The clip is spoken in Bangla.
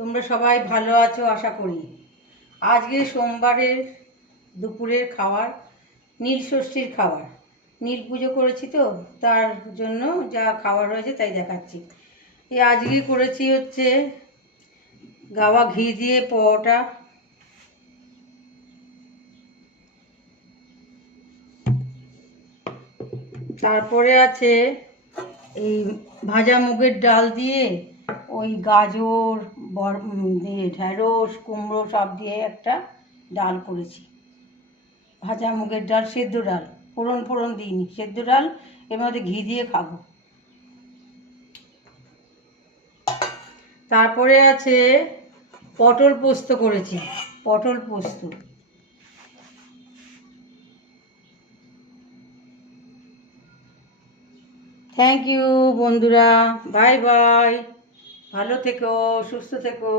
তোমরা সবাই ভালো আছো আশা করি। আজকে সোমবারের দুপুরের খাবার নীল ষষ্ঠীর খাবার। নীল পুজো করেছি তো তার জন্য যা খাবার হয়েছে তাই দেখাচ্ছি। আজকে করেছি হচ্ছে গাওয়া ঘি দিয়ে পরোটা, তারপরে আছে এই ভাজা মুগের ডাল দিয়ে ওই গাজর ঢেঁড়স কুমড়ো সব দিয়ে একটা ডাল করেছি। ভাজা মুগের ডাল, সেদ্ধ ডাল, ফোড়ন দিইনি, সেদ্ধ ডাল। এর মধ্যে ঘি দিয়ে খাবো। তারপরে আছে পটল পোস্ত করেছি, পটল পোস্ত। থ্যাংক ইউ বন্ধুরা, বাই বাই, ভালো থেকো, সুস্থ থেকো।